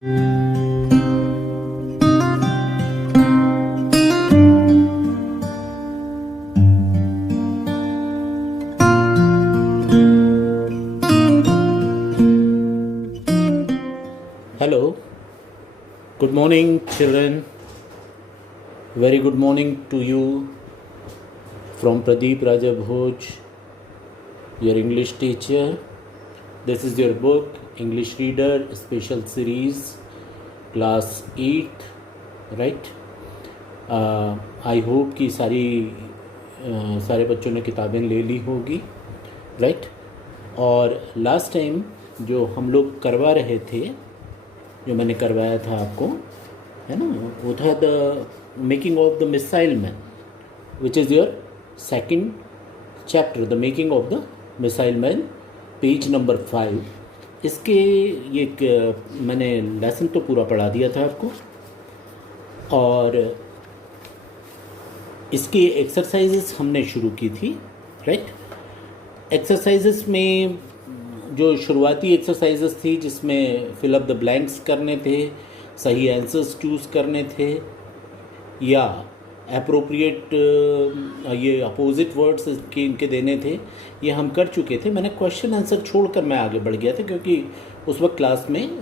Hello, good morning, children. Very good morning to you from Pradeep Raja Bhoj, your English teacher. This is your book, English Reader Special Series, Class 8, right? I hope कि सारे बच्चों ने किताबें ले ली होगी, right? और last time जो हम लोग करवा रहे थे, जो मैंने करवाया था आपको, है ना, वो था the making of the missile man, which is your second chapter, the making of the missile man, page number 5. इसके ये मैंने लेसन तो पूरा पढ़ा दिया था आपको, और इसकी एक्सरसाइजेस हमने शुरू की थी, राइट? एक्सरसाइजेस में जो शुरुआती एक्सरसाइजेस थी जिसमें फिल अप द ब्लैंक्स करने थे, सही आंसर्स चूज़ करने थे, या अप्रोप्रिएट ये अपोजिट वर्ड्स इनके देने थे, ये हम कर चुके थे. मैंने क्वेश्चन आंसर छोड़कर मैं आगे बढ़ गया था क्योंकि उस वक्त क्लास में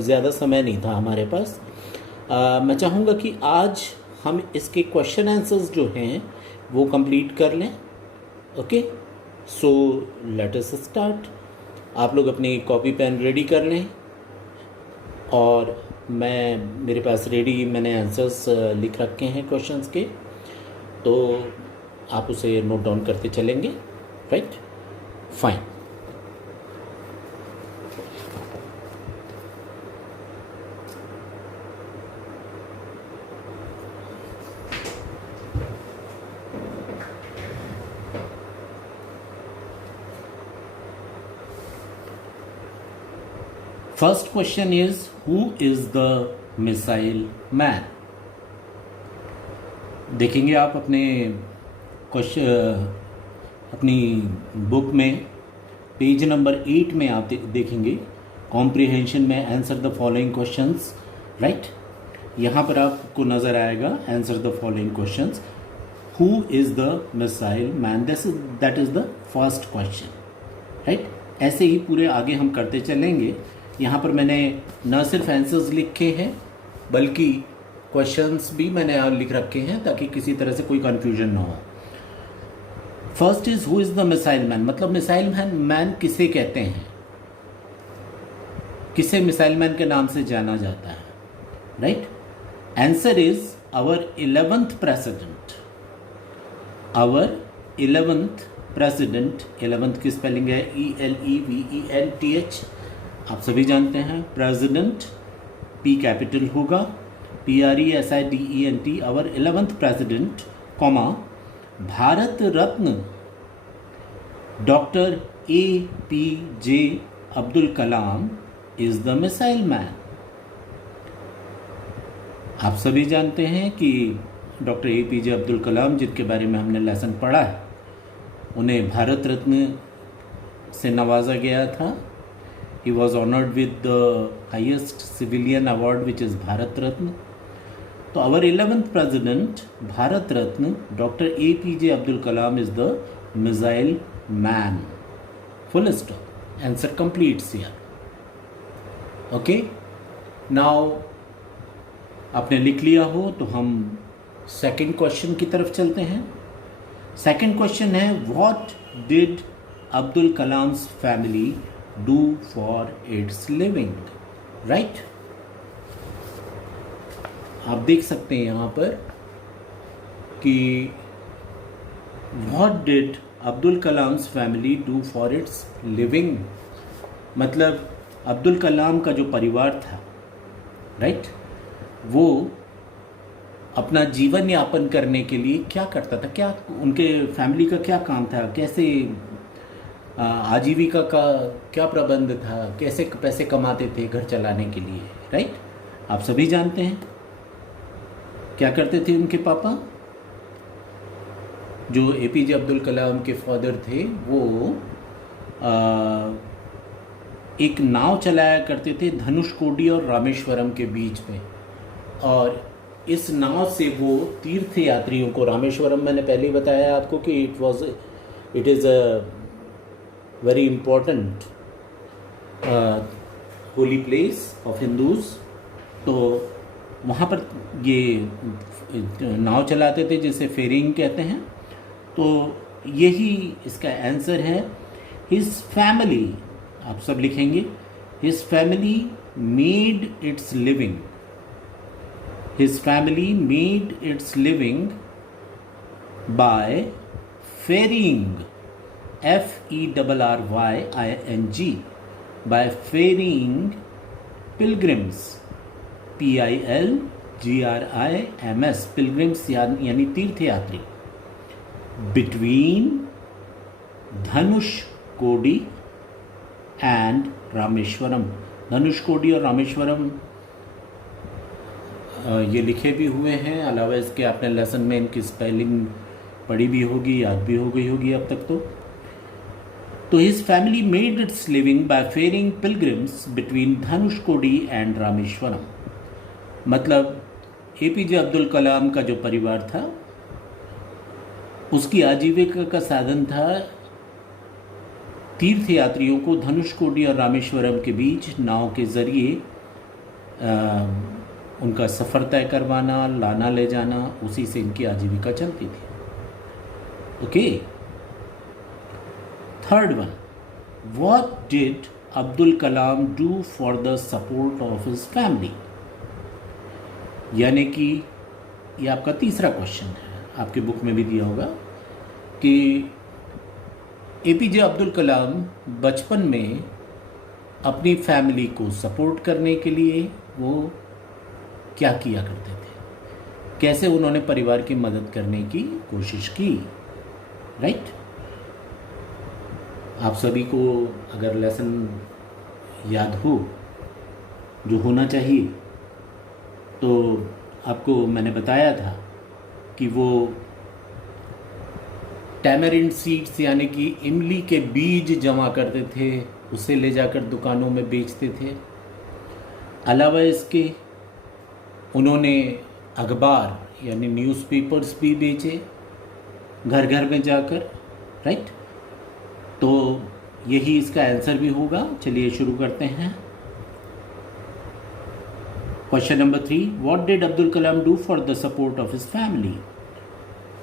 ज़्यादा समय नहीं था हमारे पास. मैं चाहूँगा कि आज हम इसके क्वेश्चन आंसर्स जो हैं वो कंप्लीट कर लें. Okay, so let us start. आप लोग अपनी कॉपी पेन रेडी कर लें, और मेरे पास रेडी मैंने आंसर्स लिख रखे हैं क्वेश्चंस के, तो आप उसे नोट डाउन करते चलेंगे, right? Fine. First question is, who is the missile man? देखेंगे आप अपने क्वेश्चन, अपनी बुक में पेज नंबर 8 में आप देखेंगे कॉम्प्रिहेंशन में answer the following questions, right? यहाँ पर आपको नज़र आएगा answer the following questions. Who is the missile man? That is the first question, right? ऐसे ही पूरे आगे हम करते चलेंगे. यहाँ पर मैंने न सिर्फ आंसर्स लिखे हैं बल्कि क्वेश्चंस भी मैंने लिख रखे हैं ताकि किसी तरह से कोई कन्फ्यूजन ना हो. First is, who is the missile man? मतलब मिसाइल मैन किसे कहते हैं, किसे मिसाइल मैन के नाम से जाना जाता है, right? Answer is our 11th president. Our 11th president, 11th की स्पेलिंग है ELEVENTH. आप सभी जानते हैं प्रेसिडेंट P कैपिटल होगा, PRESIDENT. Our 11th president, comma, Bharat Ratna doctor APJ Abdul Kalam is the missile man. आप सभी जानते हैं कि डॉक्टर APJ अब्दुल कलाम, जिनके बारे में हमने लेसन पढ़ा है, उन्हें भारत रत्न से नवाजा गया था. He was honored with the highest civilian award, which is Bharat Ratna. तो our 11th president, Bharat Ratna, Dr. APJ Abdul Kalam is the missile man. Full stop. Answer completes here. Okay. Now, आपने लिख लिया हो तो हम second question की तरफ चलते हैं. सेकंड क्वेश्चन है, What did Abdul Kalam's family do for its living? Right? आप देख सकते हैं यहाँ पर कि what did Abdul Kalam's family do for its living? मतलब अब्दुल कलाम का जो परिवार था, राइट, वो अपना जीवन यापन करने के लिए क्या करता था, क्या उनके फैमिली का क्या काम था, कैसे आजीविका का क्या प्रबंध था, कैसे पैसे कमाते थे घर चलाने के लिए, राइट? आप सभी जानते हैं क्या करते थे उनके पापा. जो APJ अब्दुल कलाम के फादर थे वो एक नाव चलाया करते थे धनुषकोडी और रामेश्वरम के बीच में, और इस नाव से वो तीर्थ यात्रियों को, रामेश्वरम मैंने पहले ही बताया आपको कि it is a very important holy place of Hindus, तो वहाँ पर ये नाव चलाते थे जिसे फेरिंग कहते हैं। तो यही इसका आंसर है। हिज फैमिली, आप सब लिखेंगे, his family made its living, his family made its living by ferrying, FERRYING, by ferrying pilgrims, PILGRIMS, pilgrims यानी तीर्थयात्री, between धनुषकोडी एंड रामेश्वरम। धनुषकोडी और रामेश्वरम ये लिखे भी हुए हैं, अलावा इसके आपने लेसन में इनकी स्पेलिंग पढ़ी भी होगी, याद भी हो गई होगी अब तक। तो his family made its living by ferrying pilgrims between Dhanushkodi and Rameswaram. मतलब APJ अब्दुल कलाम का जो परिवार था उसकी आजीविका का साधन था तीर्थयात्रियों को धनुषकोडी और रामेश्वरम के बीच नाव के जरिए उनका सफ़र तय करवाना, लाना ले जाना, उसी से इनकी आजीविका चलती थी। Okay, third one, what did Abdul Kalam do for the support of his family. यानी कि ये आपका तीसरा क्वेश्चन है, आपके बुक में भी दिया होगा कि APJ अब्दुल कलाम बचपन में अपनी फैमिली को सपोर्ट करने के लिए वो क्या किया करते थे, कैसे उन्होंने परिवार की मदद करने की कोशिश की। राइट, आप सभी को अगर लेसन याद हो, जो होना चाहिए, तो आपको मैंने बताया था कि वो टैमरिंड सीड्स यानी कि इमली के बीज जमा करते थे, उसे ले जाकर दुकानों में बेचते थे। अलावा इसके उन्होंने अखबार यानी न्यूज़पेपर्स भी बेचे घर घर में जाकर। राइट, तो यही इसका आंसर भी होगा। चलिए शुरू करते हैं। Question number 3, what did Abdul Kalam do for the support of his family.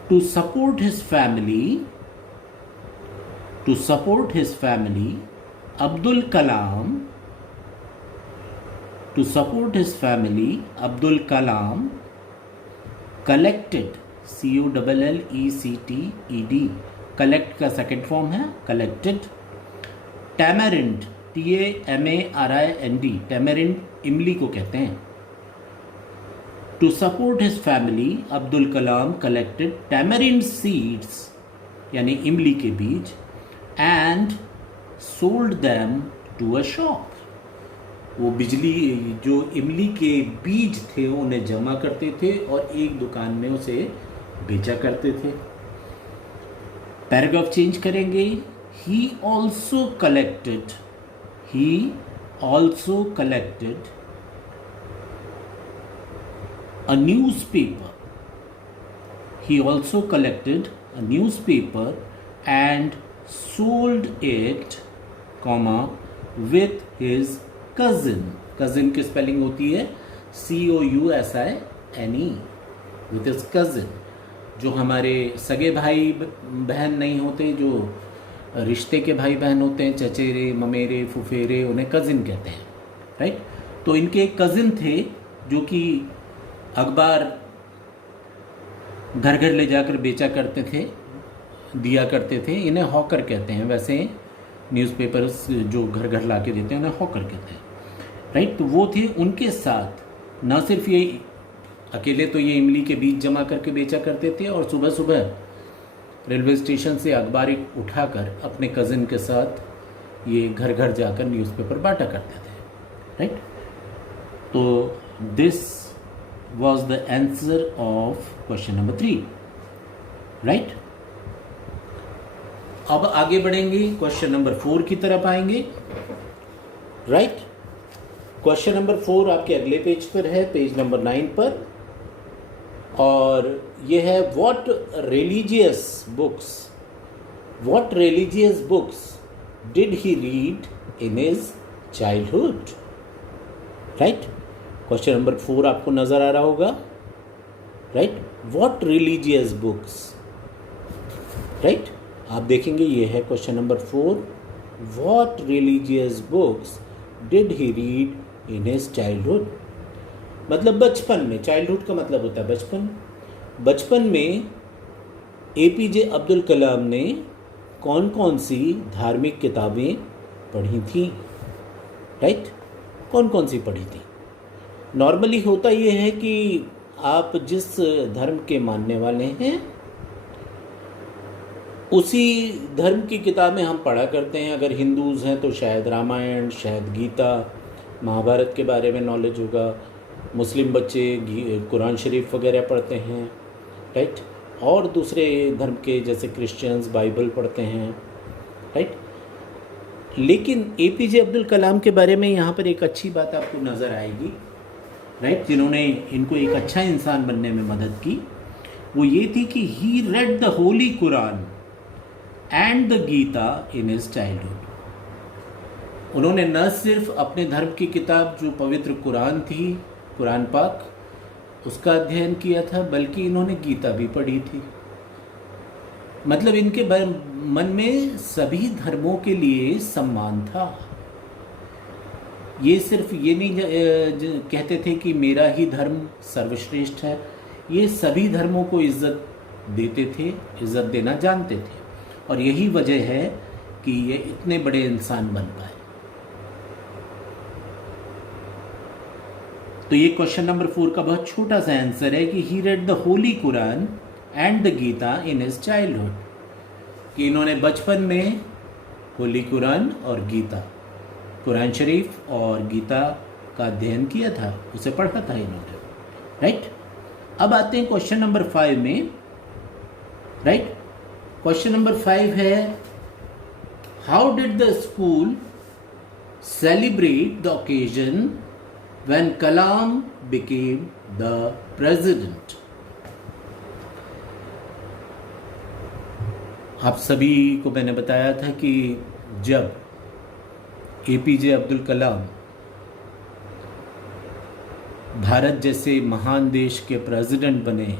To support his family, Abdul Kalam collected, COLLECTED, collect का सेकेंड फॉर्म है collected, tamarind, TAMARIND, tamarind इमली को कहते हैं। To support his family, Abdul Kalam collected tamarind seeds यानी इमली के बीज and sold them to a shop। वो जो इमली के बीज थे उन्हें जमा करते थे और एक दुकान में उसे बेचा करते थे। पैराग्राफ चेंज करेंगे। He also collected a newspaper. He also collected a newspaper and sold it, with his cousin. Cousin की स्पेलिंग होती है COUSINE, with his cousin। जो हमारे सगे भाई बहन नहीं होते, जो रिश्ते के भाई बहन होते हैं, चचेरे, ममेरे, फुफेरे, उन्हें कजिन कहते हैं। राइट, तो इनके एक कजिन थे जो कि अखबार घर घर ले जाकर बेचा करते थे, दिया करते थे। इन्हें हॉकर कहते हैं। वैसे न्यूज़पेपर्स जो घर घर ला के देते हैं उन्हें हॉकर कहते हैं। राइट, तो वो थे। उनके साथ न सिर्फ ये अकेले तो ये इमली के बीज जमा करके बेचा करते थे, और सुबह सुबह रेलवे स्टेशन से अखबार उठाकर अपने कज़िन के साथ ये घर घर जाकर न्यूज़पेपर बांटा करते थे। राइट, तो this was the answer of question number 3. Right? अब आगे बढ़ेंगे, क्वेश्चन नंबर 4 की तरफ आएंगे। राइट। क्वेश्चन नंबर 4 आपके अगले पेज पर है, पेज नंबर 9 पर, और ये है what religious books did he read in his childhood. Right, question number 4 आपको नजर आ रहा होगा। Right, what religious books, right, आप देखेंगे ये है question number 4, what religious books did he read in his childhood. मतलब बचपन में, चाइल्डहुड का मतलब होता है बचपन। बचपन में एपीजे अब्दुल कलाम ने कौन कौन सी धार्मिक किताबें पढ़ी थी। राइट, कौन कौन सी पढ़ी थी। नॉर्मली होता ये है कि आप जिस धर्म के मानने वाले हैं उसी धर्म की किताबें हम पढ़ा करते हैं। अगर हिंदूज़ हैं तो शायद रामायण, शायद गीता, महाभारत के बारे में नॉलेज होगा। मुस्लिम बच्चे कुरान शरीफ वगैरह पढ़ते हैं। राइट, और दूसरे धर्म के जैसे क्रिश्चियंस बाइबल पढ़ते हैं। राइट, लेकिन एपीजे अब्दुल कलाम के बारे में यहाँ पर एक अच्छी बात आपको नज़र आएगी। राइट, जिन्होंने इनको एक अच्छा इंसान बनने में मदद की, वो ये थी कि he read the holy Quran and the Gita in his childhood. उन्होंने न सिर्फ अपने धर्म की किताब जो पवित्र कुरान थी, कुरान पाक, उसका अध्ययन किया था, बल्कि इन्होंने गीता भी पढ़ी थी। मतलब इनके मन में सभी धर्मों के लिए सम्मान था। ये सिर्फ ये नहीं कहते थे कि मेरा ही धर्म सर्वश्रेष्ठ है, ये सभी धर्मों को इज्जत देते थे, इज्जत देना जानते थे, और यही वजह है कि ये इतने बड़े इंसान बन पाए। तो ये क्वेश्चन नंबर 4 का बहुत छोटा सा आंसर है कि he read the holy Quran and the Gita in his childhood, कि इन्होंने बचपन में होली कुरान और गीता, कुरान शरीफ और गीता का अध्ययन किया था, उसे पढ़ा था इन्होंने। राइट, अब आते हैं क्वेश्चन नंबर 5 में। राइट, क्वेश्चन नंबर 5 है how did the school celebrate the occasion when Kalam became the president। आप सभी को मैंने बताया था कि जब एपीजे अब्दुल कलाम भारत जैसे महान देश के प्रेसिडेंट बने,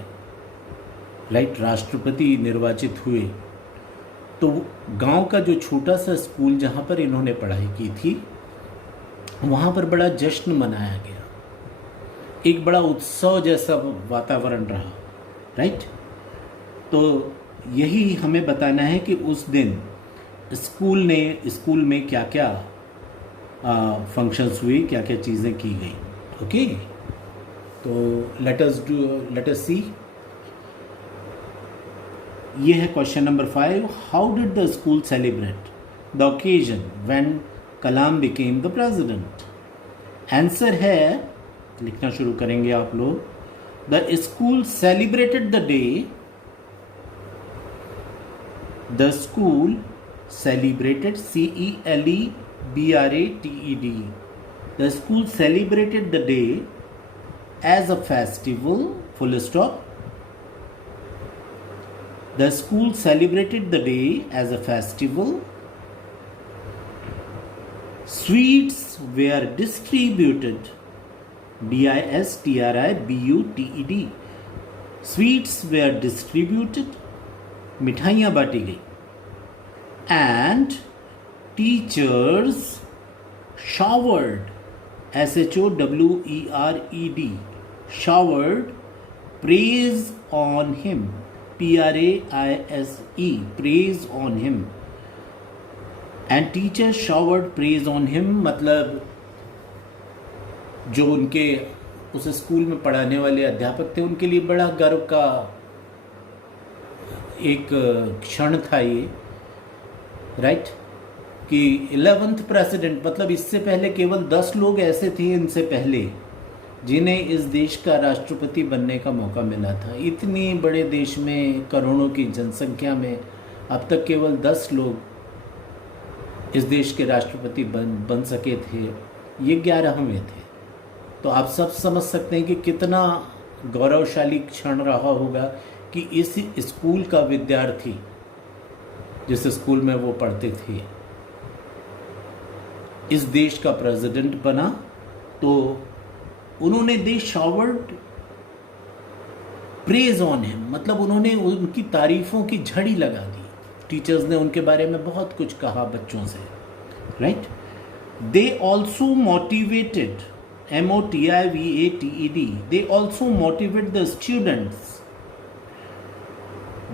राइट, राष्ट्रपति निर्वाचित हुए, तो गांव का जो छोटा सा स्कूल जहां पर इन्होंने पढ़ाई की थी, वहाँ पर बड़ा जश्न मनाया गया, एक बड़ा उत्सव जैसा वातावरण रहा। राइट, तो यही हमें बताना है कि उस दिन स्कूल में क्या क्या फंक्शंस हुई, क्या क्या चीज़ें की गई। ओके, तो लेट अस सी। ये है question number 5, how did the school celebrate the occasion when Kalam became the president. Answer है, लिखना शुरू करेंगे आप लोग। The school celebrated the day, the school celebrated, CELEBRATED, the school celebrated the day as a festival, full stop. The school celebrated the day as a festival. Sweets were distributed, DISTRIBUTED, sweets were distributed, मिठाइयाँ बांटी गई। And teachers showered, SHOWERED, showered praise on him, PRAISE, praise on him। And teacher showered praise on him, मतलब जो उनके उस school में पढ़ाने वाले अध्यापक थे उनके लिए बड़ा गर्व का एक क्षण था ये। राइट, कि 11th प्रेसिडेंट, मतलब इससे पहले केवल 10 लोग ऐसे थे इनसे पहले जिन्हें इस देश का राष्ट्रपति बनने का मौका मिला था। इतनी बड़े देश में करोड़ों की जनसंख्या में अब तक केवल 10 लोग इस देश के राष्ट्रपति बन सके थे, ये 11वें थे। तो आप सब समझ सकते हैं कि कितना गौरवशाली क्षण रहा होगा कि इस स्कूल का विद्यार्थी, जिस स्कूल में वो पढ़ते थे, इस देश का प्रेसिडेंट बना। तो उन्होंने दे शावर्ड प्रेज ऑन हिम, मतलब उन्होंने उनकी तारीफों की झड़ी लगा दी। टीचर्स ने उनके बारे में बहुत कुछ कहा बच्चों से, right. They also motivated, MOTIVATED, they also motivate the students.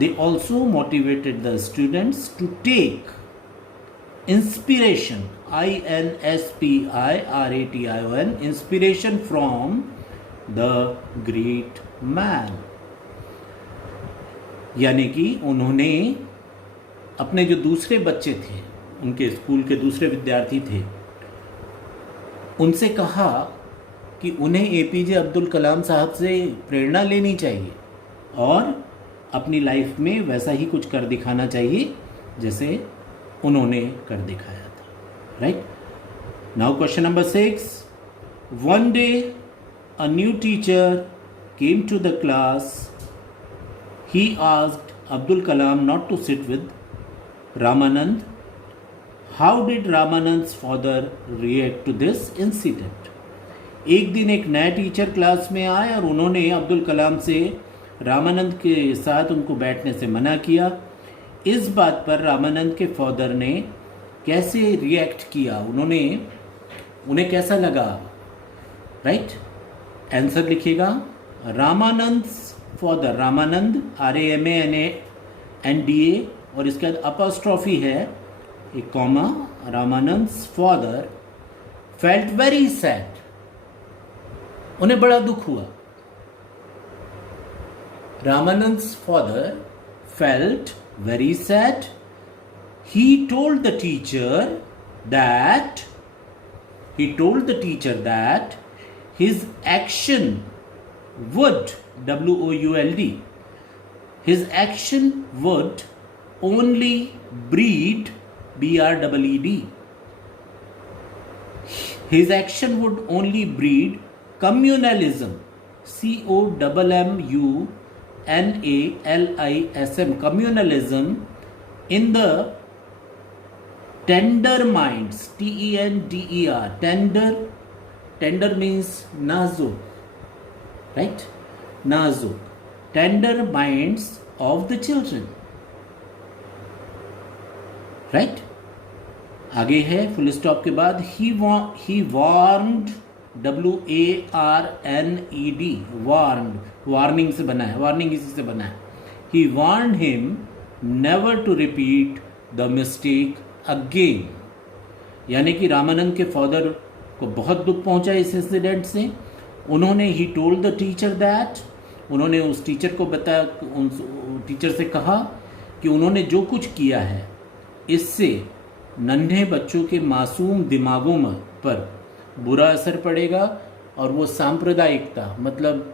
They also motivated the students to take inspiration, INSPIRATION, inspiration from the great man. यानी कि उन्होंने अपने जो दूसरे बच्चे थे, उनके स्कूल के दूसरे विद्यार्थी थे, उनसे कहा कि उन्हें APJ अब्दुल कलाम साहब से प्रेरणा लेनी चाहिए और अपनी लाइफ में वैसा ही कुछ कर दिखाना चाहिए जैसे उन्होंने कर दिखाया था, right. Now question number 6। One day a new teacher came to the class. He asked Abdul Kalam not to sit with Ramanand. How did Ramanand's father react to this incident? एक दिन एक नया टीचर क्लास में आया और उन्होंने अब्दुल कलाम से रामानंद के साथ उनको बैठने से मना किया। इस बात पर रामानंद के फादर ने कैसे रिएक्ट किया, उन्हें कैसा लगा, राइट। आंसर लिखिएगा। रामानंद फादर, रामानंद RAMANANDA और इसके बाद अपॉस्ट्रॉफी है, एक comma, Ramanand's father felt very sad, उन्हें बड़ा दुख हुआ। Ramanand's father felt very sad. He told the teacher that his action would, WOULD, his action would only breed, BREED, his action would only breed communalism, COMMUNALISM, communalism in the tender minds, TENDER, tender means nazuk, right, nazuk, tender minds of the children, right. आगे है full stop के बाद he warned, WARNED, warned, warning से बना है, warning इसी से बना है। he warned him never to repeat the mistake again, यानी कि रामानंद के फादर को बहुत दुख पहुंचा इस इंसिडेंट से। उन्होंने he told the teacher that, उन्होंने उस टीचर को बताया, उन टीचर से कहा कि उन्होंने जो कुछ किया है इससे नन्हे बच्चों के मासूम दिमागों पर बुरा असर पड़ेगा और वो सांप्रदायिकता, मतलब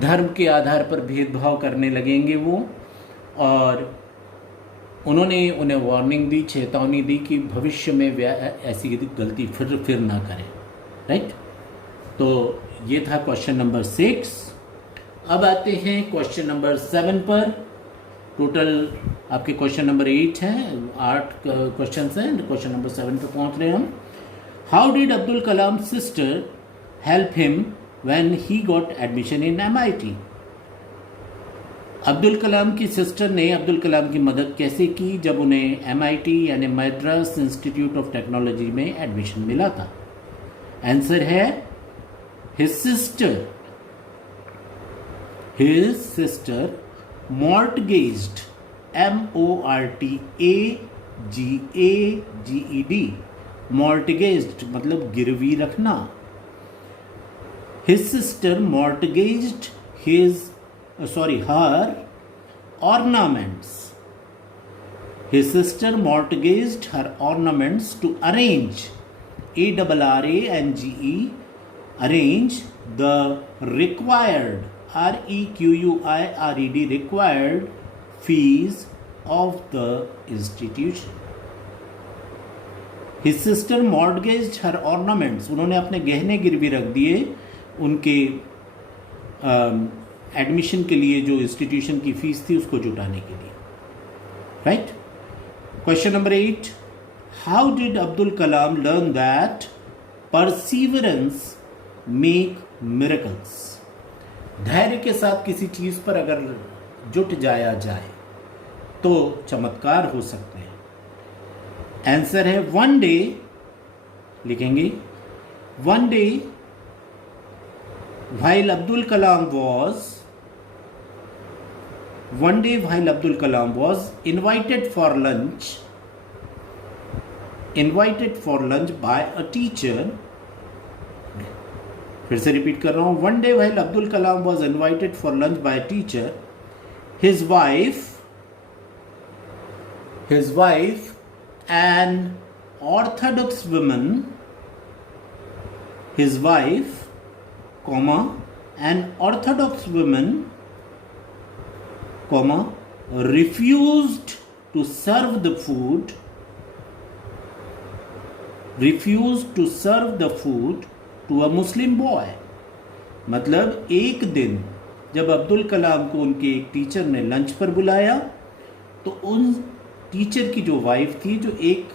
धर्म के आधार पर भेदभाव करने लगेंगे वो। और उन्होंने उन्हें वार्निंग दी, चेतावनी दी कि भविष्य में वे ऐसी गलती फिर ना करें, राइट। तो ये था क्वेश्चन नंबर 6। अब आते हैं क्वेश्चन नंबर 7 पर। टोटल आपके क्वेश्चन नंबर 8 हैं, 8 क्वेश्चन हैं, क्वेश्चन नंबर 7 पे पहुंच रहे हैं हम। How did Abdul Kalam sister help him when he got admission in MIT? Abdul Kalam की सिस्टर ने अब्दुल कलाम की मदद कैसे की जब उन्हें MIT यानी मद्रास इंस्टीट्यूट ऑफ टेक्नोलॉजी में एडमिशन मिला था? आंसर है his sister mortgaged, MORTAGAGED, mortgaged मतलब गिरवी रखना। his sister mortgaged her ornaments. His sister mortgaged her ornaments to arrange, ARRANGE, arrange the required, REQUIRED, required fees of the institution. His sister mortgaged her ornaments, उन्होंने अपने गहने गिरवी रख दिए उनके एडमिशन के लिए, जो इंस्टीट्यूशन की फीस थी उसको जुटाने के लिए, right. Question number 8, how did Abdul Kalam learn that perseverance make miracles? धैर्य के साथ किसी चीज पर अगर जुट जाया जाए तो चमत्कार हो सकते हैं। आंसर है वन डे, लिखेंगे one day while Abdul Kalam was invited for lunch by a teacher. फिर से रिपीट कर रहा हूं, one day while Abdul Kalam was invited for lunch by a teacher, his wife, an orthodox woman, an orthodox woman, refused to serve the food to a Muslim boy. मतलब एक दिन जब अब्दुल कलाम को उनके एक टीचर ने लंच पर बुलाया तो उन टीचर की जो वाइफ थी, जो एक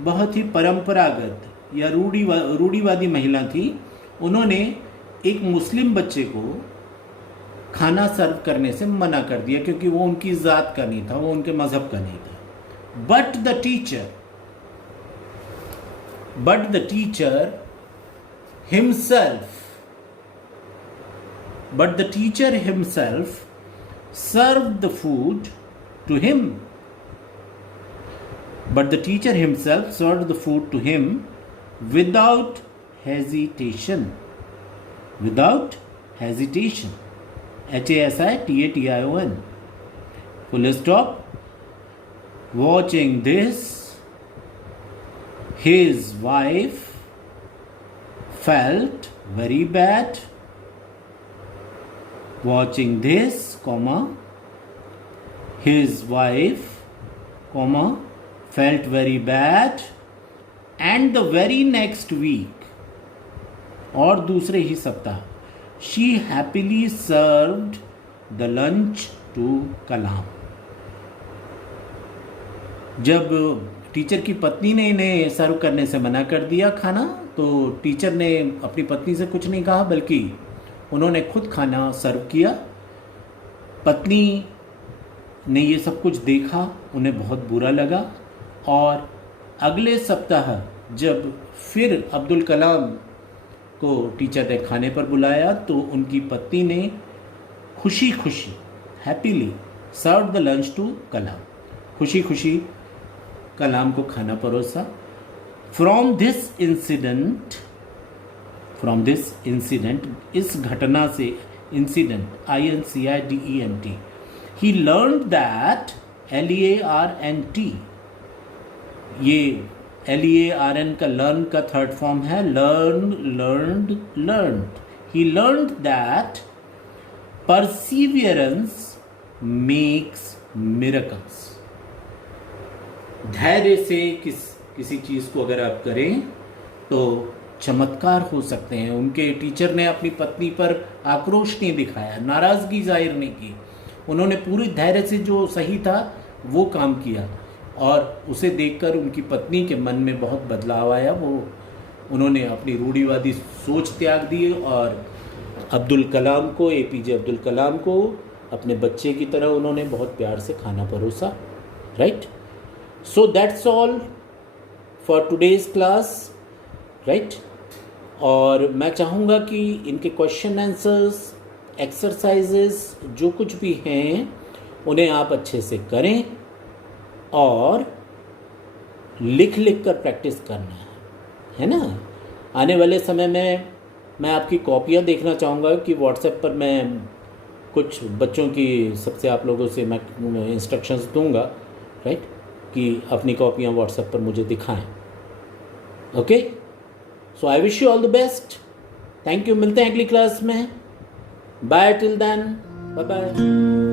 बहुत ही परंपरागत या रूढ़िवादी महिला थी, उन्होंने एक मुस्लिम बच्चे को खाना सर्व करने से मना कर दिया क्योंकि वो उनकी जात का नहीं था, वो उनके मजहब का नहीं था। But the teacher himself served the food to him. Without hesitation. HASITATION. Full stop. Watching this, his wife felt very bad. Watching this, his wife, felt very bad, and the very next week, और दूसरे ही सप्ताह, she happily served the lunch to कलाम। जब teacher की पत्नी ने इन्हें सर्व करने से मना कर दिया खाना, तो टीचर ने अपनी पत्नी से कुछ नहीं कहा, बल्कि उन्होंने खुद खाना सर्व किया। पत्नी ने ये सब कुछ देखा, उन्हें बहुत बुरा लगा, और अगले सप्ताह जब फिर अब्दुल कलाम को टीचर ने खाने पर बुलाया तो उनकी पत्नी ने खुशी खुशी happily serve the lunch to Kalam, खुशी खुशी कलाम को खाना परोसा। फ्रॉम दिस इंसिडेंट, इस घटना से, incident INCIDENT, he learned that LEARNT, ये LEARN का लर्न का थर्ड फॉर्म है, learned. He learned that perseverance makes miracles. धैर्य से किसी चीज को अगर आप करें तो चमत्कार हो सकते हैं। उनके टीचर ने अपनी पत्नी पर आक्रोश नहीं दिखाया, नाराजगी जाहिर नहीं की, उन्होंने पूरी धैर्य से जो सही था वो काम किया, और उसे देखकर उनकी पत्नी के मन में बहुत बदलाव आया। उन्होंने अपनी रूढ़िवादी सोच त्याग दी और अब्दुल कलाम को, APJ अब्दुल कलाम को अपने बच्चे की तरह उन्होंने बहुत प्यार से खाना परोसा, right. So that's all for today's class, right. और मैं चाहूँगा कि इनके क्वेश्चन आंसर्स, एक्सरसाइजेस जो कुछ भी हैं उन्हें आप अच्छे से करें और लिख कर प्रैक्टिस करना है ना। आने वाले समय में मैं आपकी कॉपियाँ देखना चाहूँगा कि व्हाट्सएप पर मैं कुछ बच्चों की सबसे आप लोगों से मैं इंस्ट्रक्शंस दूंगा, राइट, कि अपनी कॉपियाँ व्हाट्सएप पर मुझे दिखाएं। Okay, so I wish you all the best. Thank you, मिलते हैं अगली क्लास में। Bye till then, bye bye.